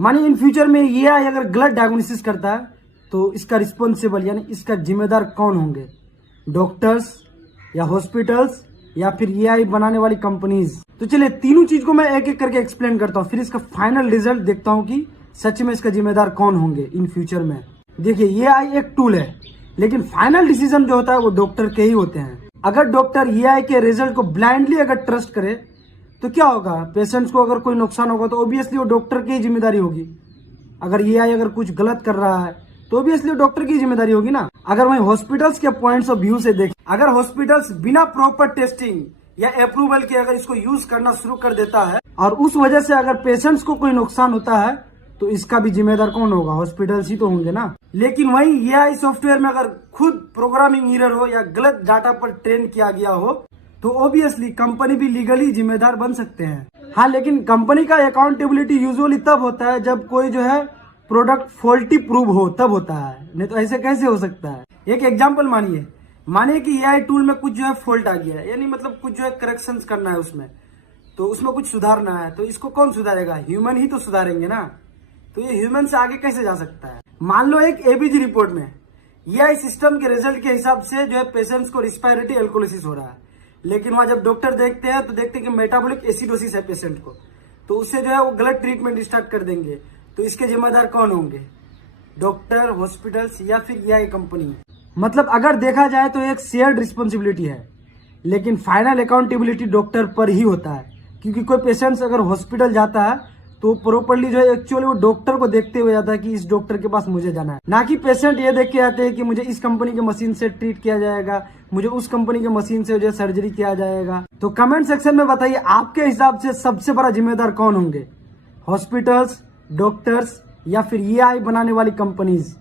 मानिए in future में ये अगर गलत डायग्नोसिस करता है तो इसका रिस्पॉन्सिबल यानी इसका जिम्मेदार कौन होंगे? डॉक्टर्स या हॉस्पिटल्स या फिर एआई बनाने वाली कंपनीज? तो चलिए तीनों चीज को मैं एक एक करके एक्सप्लेन करता हूँ, फिर इसका फाइनल रिजल्ट देखता हूँ कि सच में इसका जिम्मेदार कौन होंगे इन फ्यूचर में। देखिए एआई एक टूल है, लेकिन फाइनल डिसीजन जो होता है वो डॉक्टर के ही होते हैं। अगर डॉक्टर एआई के रिजल्ट को ब्लाइंडली अगर ट्रस्ट करे तो क्या होगा? पेशेंट्स को अगर कोई नुकसान होगा तो ऑब्वियसली वो डॉक्टर की ही जिम्मेदारी होगी। अगर एआई अगर कुछ गलत कर रहा है तो ऑब्वियसली डॉक्टर की जिम्मेदारी होगी ना। अगर वहीं हॉस्पिटल्स के पॉइंट्स ऑफ व्यू से देखें, अगर हॉस्पिटल्स बिना प्रॉपर टेस्टिंग या अप्रूवल के अगर इसको यूज करना शुरू कर देता है और उस वजह से अगर पेशेंट्स को कोई नुकसान होता है तो इसका भी जिम्मेदार कौन होगा? हॉस्पिटल्स ही तो होंगे ना। लेकिन वहीं एआई सॉफ्टवेयर में अगर खुद प्रोग्रामिंग एरर हो या गलत डाटा पर ट्रेन किया गया हो तो ऑब्वियसली कंपनी भी लीगली जिम्मेदार बन सकते हैं। हाँ, लेकिन कंपनी का अकाउंटेबिलिटी यूजुअली तब होता है जब कोई जो है प्रोडक्ट फॉल्टी प्रूव हो, तब होता है, नहीं तो ऐसे कैसे हो सकता है? एक एग्जांपल मानिए कि एआई टूल में कुछ जो है फॉल्ट आ गया है, यानी मतलब कुछ जो है करेक्शंस करना है उसमें, तो उसमें कुछ सुधारना है, तो इसको कौन सुधारेगा? ह्यूमन ही तो सुधारेंगे ना। तो ये ह्यूमन से आगे कैसे जा सकता है? मान लो एक एबीजी रिपोर्ट में एआई सिस्टम के रिजल्ट के हिसाब से जो है पेशेंट्स को रिस्पायरेटरी एल्कोलिसिस हो रहा है, लेकिन वहां जब डॉक्टर देखते हैं तो देखते हैं कि मेटाबॉलिक एसिडोसिस है पेशेंट को, तो उससे जो है वो गलत ट्रीटमेंट स्टार्ट कर देंगे। तो इसके जिम्मेदार कौन होंगे? डॉक्टर, हॉस्पिटल्स या फिर एआई कंपनी? मतलब अगर देखा जाए तो एक शेयर्ड रिस्पॉन्सिबिलिटी है, लेकिन फाइनल अकाउंटेबिलिटी डॉक्टर पर ही होता है। क्योंकि कोई पेशेंट्स अगर हॉस्पिटल जाता है तो प्रॉपर्ली जो है एक्चुअली वो डॉक्टर को देखते हुए जाता है कि इस डॉक्टर के पास मुझे जाना है, ना कि पेशेंट ये देख के आते हैं कि मुझे इस कंपनी के मशीन से ट्रीट किया जाएगा, मुझे उस कंपनी के मशीन से जो है सर्जरी किया जाएगा। तो कमेंट सेक्शन में बताइए आपके हिसाब से सबसे बड़ा जिम्मेदार कौन होंगे? हॉस्पिटल्स, डॉक्टर्स या फिर एआई बनाने वाली कंपनीज?